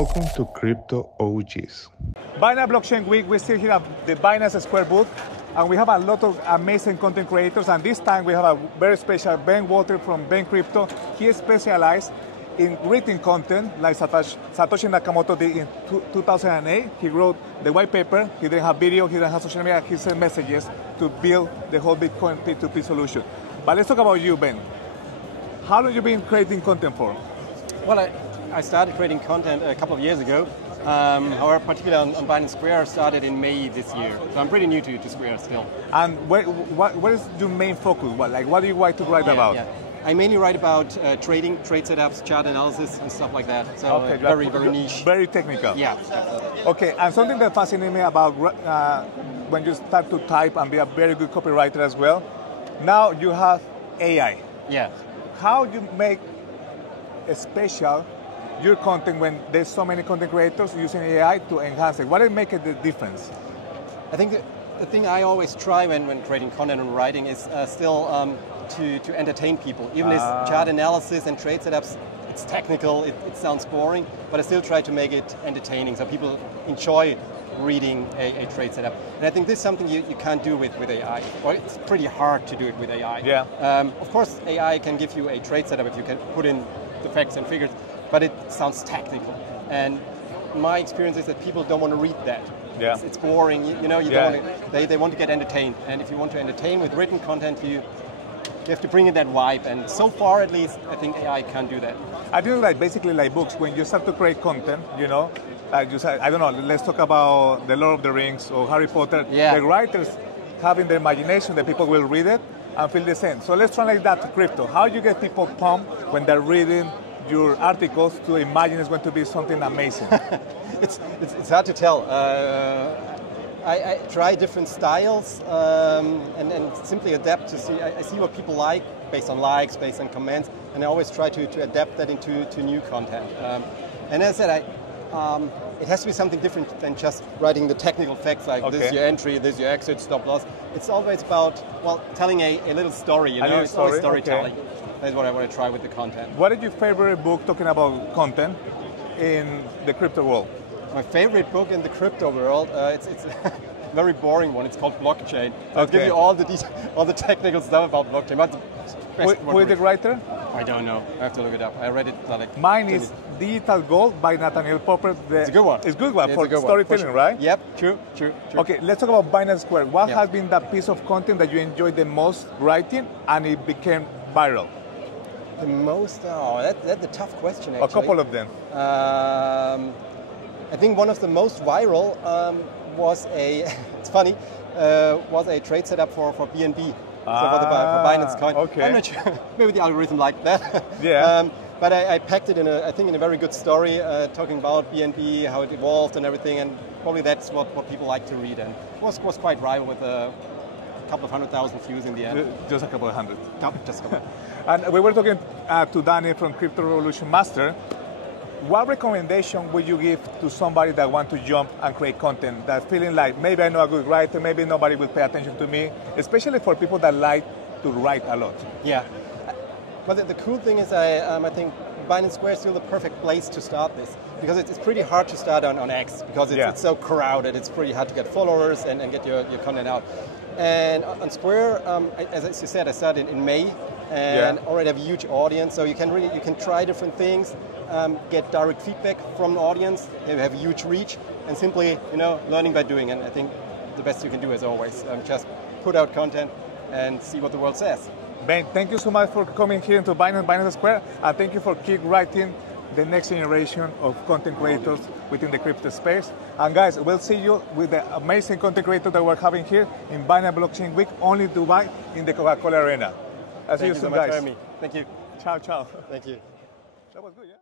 Welcome to CryptoOGs. Binance Blockchain Week, we're still here at the Binance Square booth, and we have a lot of amazing content creators, and this time we have a very special Ben Walther from Ben Crypto. He is specialized in written content like Satoshi Nakamoto did in 2008. He wrote the white paper, he didn't have video, he didn't have social media, he sent messages to build the whole Bitcoin P2P solution. But let's talk about you, Ben. How long have you been creating content for? Well, I started creating content a couple of years ago. However, particularly on Binance Square, started in May this year. So I'm pretty new to Square still. And what is your main focus? What do you like to write about? Yeah. I mainly write about trading, trade setups, chart analysis, and stuff like that. So okay, very niche. Very technical. Yeah. Okay, and something that fascinates me about when you start to type and be a very good copywriter as well, now you have AI. Yeah. How do you make a special your content when there's so many content creators using AI to enhance it? What makes the difference? I think the thing I always try when creating content and writing is still to entertain people. Even as chart analysis and trade setups, it's technical, it sounds boring, but I still try to make it entertaining so people enjoy reading a trade setup. And I think this is something you can't do with AI. Well, it's pretty hard to do it with AI. Yeah. Of course, AI can give you a trade setup if you can put in the facts and figures, but it sounds technical. And my experience is that people don't want to read that. Yeah. It's boring. You don't want to, they want to get entertained. And if you want to entertain with written content, you have to bring in that vibe. And so far, at least, I think AI can do that. I think basically like books, when you start to create content, like you said, I don't know, let's talk about The Lord of the Rings or Harry Potter. Yeah. The writers have in their imagination that people will read it and feel the same. So let's translate that to crypto. How do you get people pumped when they're reading your articles to imagine it's going to be something amazing? It's hard to tell. I try different styles and simply adapt to see. I see what people like based on likes, based on comments, and I always try to adapt that into new content. And as I said, it has to be something different than just writing the technical facts like this is your entry, this is your exit, stop loss. It's always about, telling a little story, It's always storytelling. Okay. That's what I want to try with the content. What is your favorite book talking about content in the crypto world? My favorite book in the crypto world, it's a very boring one. It's called Blockchain. I'll give you all the technical stuff about blockchain. But who is the writer? I don't know. I have to look it up. I read it like... Mine is Digital Gold by Nathaniel Popper. It's a good one. It's a good one for good storytelling, sure. right? Yep, true. Okay, let's talk about Binance Square. What has been that piece of content that you enjoyed the most writing and it became viral? The most? That's a tough question, actually. A couple of them. I think one of the most viral was it's funny, was a trade setup for BNB. So for Binance coin. Okay. I'm not sure. Maybe the algorithm liked that. Yeah. But I packed it in a very good story, talking about BNB, how it evolved and everything, and probably that's what people like to read. And it was quite viral with a couple of 100,000 views in the end. Just a couple of hundred. Just a couple. And we were talking to Danny from Crypto Revolution Master. What recommendation would you give to somebody that wants to jump and create content, that feeling like maybe I'm not a good writer, maybe nobody will pay attention to me, especially for people that like to write a lot? Yeah. But the cool thing is I think Binance Square is still the perfect place to start this, because it's pretty hard to start on X, because it's so crowded. It's pretty hard to get followers and get your content out. And on Square, as you said, I started in May and already have a huge audience, so you can try different things, get direct feedback from the audience, you have a huge reach, and simply learning by doing. And I think the best you can do, as always, just put out content and see what the world says. Ben, thank you so much for coming here into Binance Square, and thank you for keep writing the next generation of content creators within the crypto space. And guys, we'll see you with the amazing content creators that we're having here in Binance Blockchain Week, only in Dubai, in the Coca-Cola Arena. Thank you so much for having me. Thank you. Ciao, ciao. Thank you. That was good, yeah?